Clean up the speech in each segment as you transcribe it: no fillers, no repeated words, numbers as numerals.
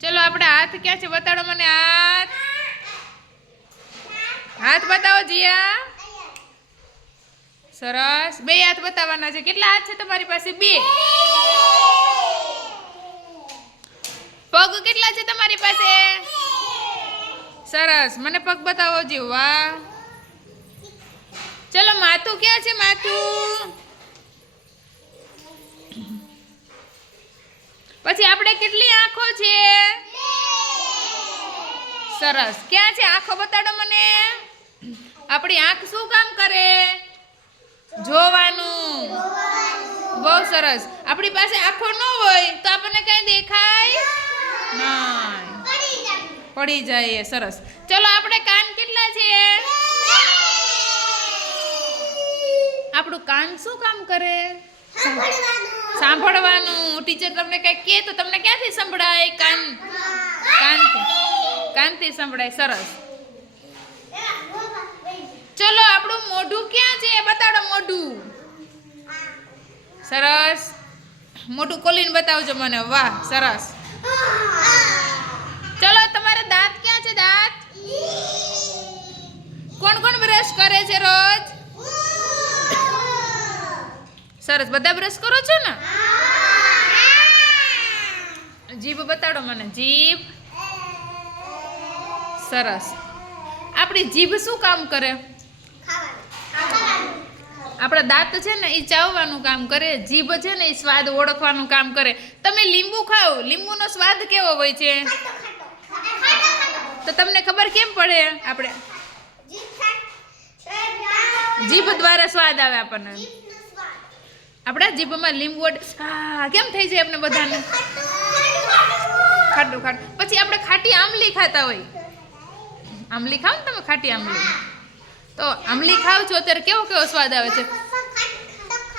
चलो આપણે હાથ ક્યાં છે બતાડો મને હાથ હાથ બતાવો જીયા સરસ બે હાથ બતાવવાના છે કેટલા હાથ છે તમારી પાસે બે પગ કેટલા છે તમારી પાસે સરસ મને પગ બતાવો જી વાહ ચલો માથું ક્યાં છે માથું પછી આપણે કેટલી આંખો છે સરસ ક્યાં છે આંખો બતાડો મને આપણી આંખ શું કામ કરે જોવાનું બહુ સરસ આપણી પાસે આંખો ન હોય તો આપણને કઈ દેખાય નહીં પડી જાય સરસ ચલો આપણે કાન કેટલા છે આપણું કાન શું કામ કરે સાંભળવાનું ટીચર તમને કઈ કહે તો તમને ક્યાંથી સંભળાય કાનથી સંભળાય સરસ ચલો આપણું મોઢું ક્યાં છે બતાડો મોઢું સરસ મોઢું ખોલીને બતાવજો મને વાહ સરસ ચલો તમારા દાંત ક્યાં છે દાંત કોણ કોણ બ્રશ કરે છે રોજ સરસ બધા બ્રશ કરો છો ને જીભ બતાડો મને જીભ સરસ આપણી જીભ શું કામ કરે આપણા દાંત છે ને એ ચાવવાનું કામ કરે જીભ છે ને એ સ્વાદ ઓળખવાનું કામ કરે તમે લીંબુ ખાઓ લીંબુનો સ્વાદ કેવો હોય છે તો તમને ખબર કેમ પડે આપણે જીભ દ્વારા સ્વાદ આવે આપણને આપણા જીભમાં લીંબુ કેમ થઈ જાય આપણે બધાને ખાટું ખાટું પછી આપણે ખાટી આમલી ખાતા હોય આમલી ખાવ ને તમે ખાટી આમલી તો આમલી ખાવ છો ત્યારે કેવો કેવો સ્વાદ આવે છે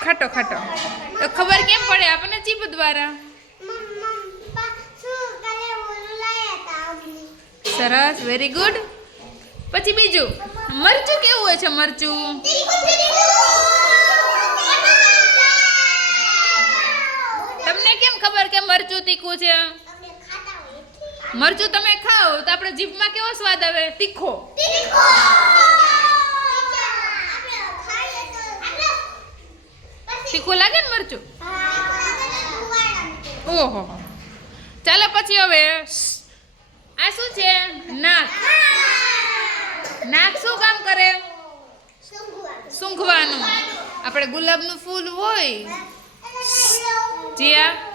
ખાટો ખાટો તો ખબર કેમ પડે આપણને જીભ દ્વારા સરસ વેરી ગુડ પછી બીજું મરચું કેવું હોય છે મરચું તમને કેમ ખબર કે મરચું તીખું છે મરચું તમે ખાઓ તો આપણે જીભમાં કેવો સ્વાદ આવે તીખો તીખું લાગે ને મરચું ઓહો ચાલો પછી હવે આ શું છે નાક નાક શું કામ કરે સૂંઘવાનું આપણે ગુલાબનું ફૂલ હોય જીયા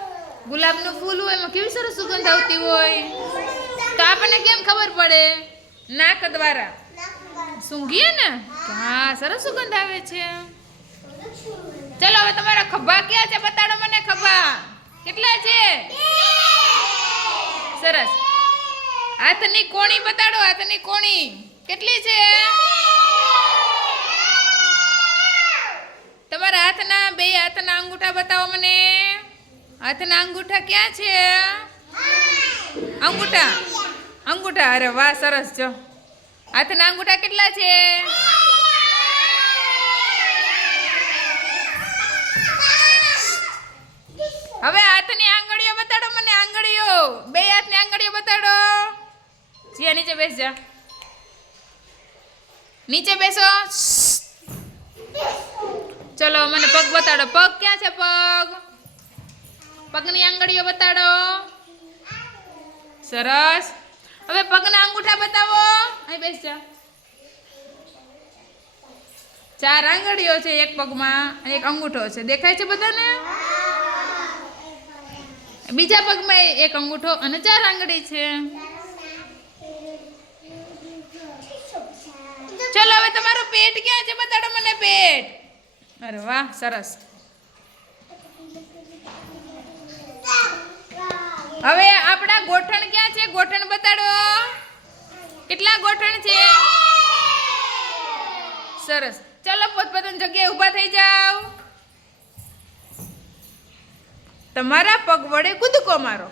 ગુલાબનું ફૂલ હોય એમાં કેવી સરસ સુગંધ આવતી હોય તો આપણને કેમ ખબર પડે નાક દ્વારા સૂંઘીએ ને હા સરસ સુગંધ આવે છે ચલો હવે તમારા ખભા ક્યાં છે બતાડો મને ખભા કેટલા છે સરસ હાથની કોણી બતાડો હાથની કોણી કેટલી છે તમારા હાથના બે હાથના અંગૂઠા બતાવો મને હાથના અંગૂઠા ક્યાં છે અંગૂઠા અંગૂઠા અરે વાહ સરસ જો હાથના અંગૂઠા કેટલા છે હવે હાથની આંગળીઓ બતાડો મને આંગળીઓ બે હાથની આંગળીઓ બતાડો જીયા નીચે બેસ જા નીચે બેસો ચલો મને પગ બતાડો પગ ક્યાં છે પગ પગની આંગળીઓ બતાડો સરસ હવે પગના અંગૂઠા બતાવો અહીં બેસ જા ચાર આંગળીઓ છે એક પગમાં અને એક અંગૂઠો છે દેખાય છે બધાને બીજા પગમાં એક અંગૂઠો અને ચાર આંગળી છે ચલો હવે તમારું પેટ ક્યાં છે બતાડો મને પેટ અરે વાહ સરસ હવે આપણા ગોઠણ ક્યાં છે ગોઠણ બતાડો કેટલા ગોઠણ છે સરસ ચલો પોતપોતાની જગ્યાએ ઊભા થઈ જાઓ તમારા પગ વડે કૂદકો મારો